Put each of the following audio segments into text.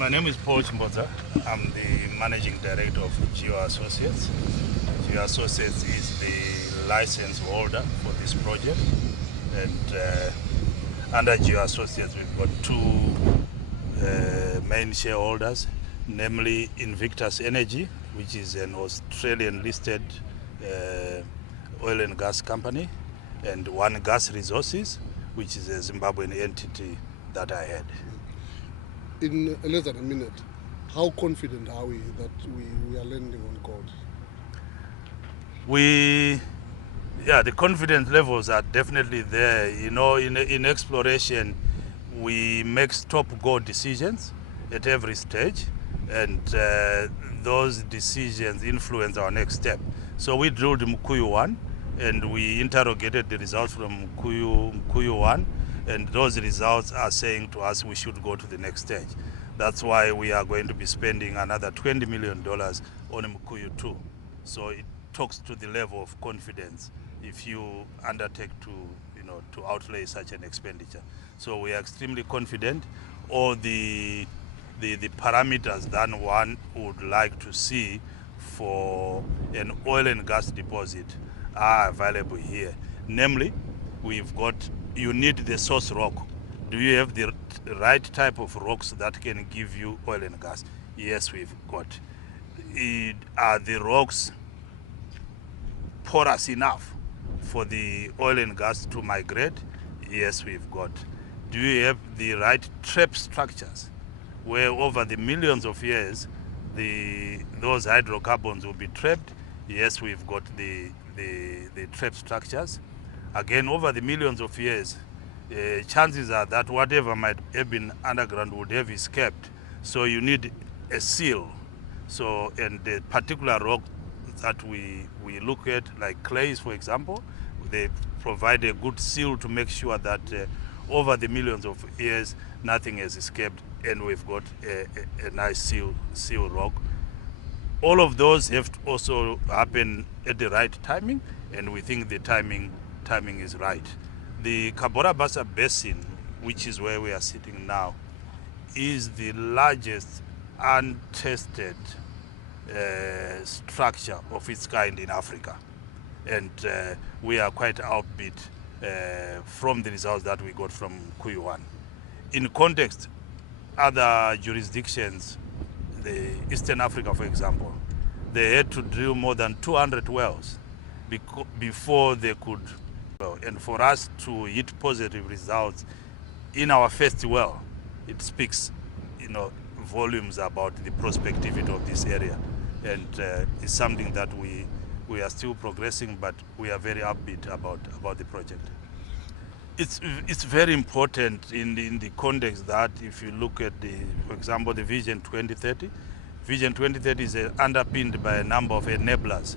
My name is Paul Chimboza. I'm the managing director of Geo Associates. Geo Associates is the license holder for this project, and under Geo Associates we've got two main shareholders, namely Invictus Energy, which is an Australian listed oil and gas company, and One Gas Resources, which is a Zimbabwean entity that I had. In less than a minute, how confident are we that we are landing on gold? The confidence levels are definitely there. You know, in exploration, we make stop-go decisions at every stage, and those decisions influence our next step. So we drilled Mukuyu 1, and we interrogated the results from Mukuyu 1, and those results are saying to us we should go to the next stage. That's why we are going to be spending another $20 million on Mukuyu 2. So it talks to the level of confidence if you undertake to outlay such an expenditure. So we are extremely confident. All the parameters that one would like to see for an oil and gas deposit are available here. Namely, you need the source rock. Do you have the right type of rocks that can give you oil and gas? Yes, we've got. Are the rocks porous enough for the oil and gas to migrate? Yes, we've got. Do you have the right trap structures where over the millions of years those hydrocarbons will be trapped? Yes, we've got the trap structures. Again, over the millions of years, chances are that whatever might have been underground would have escaped. So you need a seal. So, and the particular rock that we look at, like clays, for example, they provide a good seal to make sure that over the millions of years, nothing has escaped, and we've got a nice seal rock. All of those have to also happen at the right timing, and we think the timing is right. The Cabora Bassa Basin, which is where we are sitting now, is the largest untested structure of its kind in Africa, and we are quite upbeat from the results that we got from Kuyu 1. In context, other jurisdictions, the Eastern Africa for example, they had to drill more than 200 wells before they could, and for us to hit positive results in our first well, it speaks volumes about the prospectivity of this area, and it's something that we are still progressing, but we are very upbeat about the project. It's very important in the context that if you look at for example, the Vision 2030. Vision 2030 is underpinned by a number of enablers,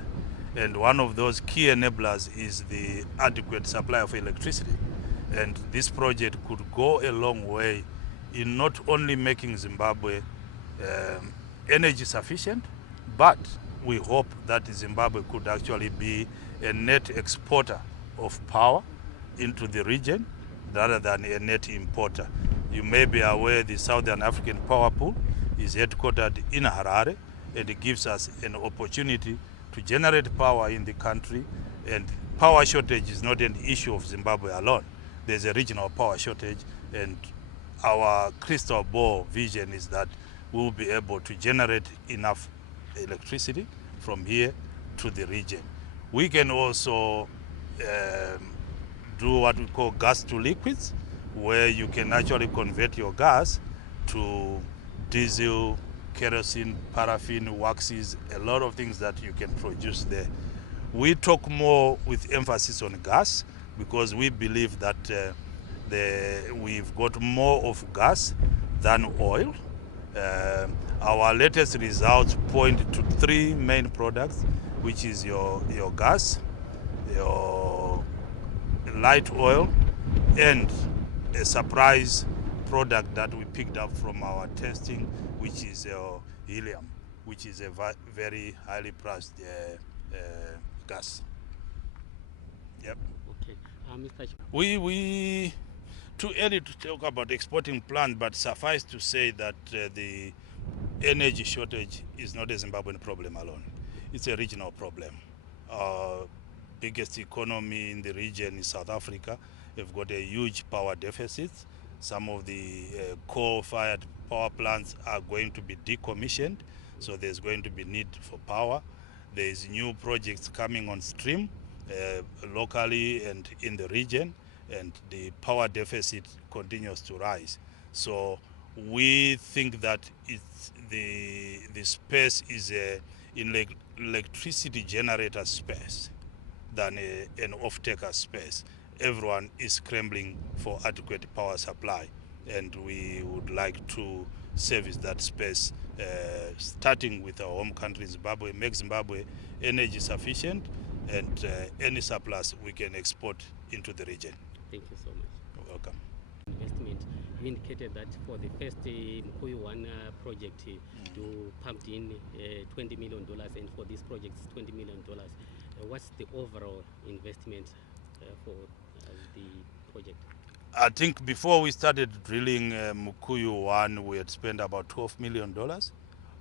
and one of those key enablers is the adequate supply of electricity. And this project could go a long way in not only making Zimbabwe energy sufficient, but we hope that Zimbabwe could actually be a net exporter of power into the region rather than a net importer. You may be aware the Southern African Power Pool is headquartered in Harare, and it gives us an opportunity to generate power in the country. And power shortage is not an issue of Zimbabwe alone. There's a regional power shortage, and our crystal ball vision is that we'll be able to generate enough electricity from here to the region. We can also do what we call gas to liquids, where you can actually convert your gas to diesel, kerosene, paraffin, waxes, a lot of things that you can produce there. We talk more with emphasis on gas because we believe that we've got more of gas than oil. Our latest results point to three main products, which is your gas, your light oil, and a surprise product that we picked up from our testing, which is helium, which is a very highly priced gas. Yep. Okay, Mr. We Too early to talk about exporting plants, but suffice to say that the energy shortage is not a Zimbabwean problem alone. It's a regional problem. Our biggest economy in the region is South Africa. We've got a huge power deficit. Some of the coal-fired power plants are going to be decommissioned, so there's going to be need for power. There's new projects coming on stream locally and in the region, and the power deficit continues to rise. So we think that the space is in electricity generator space than an off-taker space. Everyone is scrambling for adequate power supply, and we would like to service that space, starting with our home country Zimbabwe, make Zimbabwe energy sufficient, and any surplus we can export into the region. Thank you so much. You're welcome. Investment, you indicated that for the first Mkuyu 1 project, you pumped in $20 million, and for this project, it's $20 million. What's the overall investment for the project? I think before we started drilling Mkuyu 1, we had spent about $12 million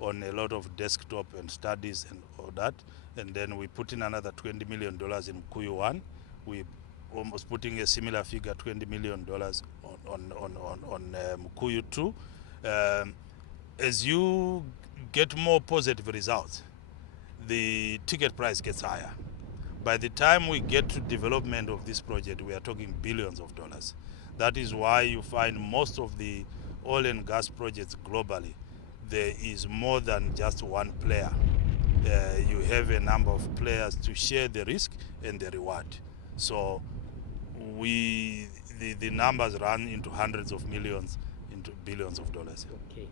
on a lot of desktop and studies and all that. And then we put in another $20 million in Mkuyu 1. We almost putting a similar figure, $20 million on Mkuyu 2. As you get more positive results, the ticket price gets higher. By the time we get to development of this project, we are talking billions of dollars. That is why you find most of the oil and gas projects globally, there is more than just one player. You have a number of players to share the risk and the reward. So the numbers run into hundreds of millions, into billions of dollars. Okay,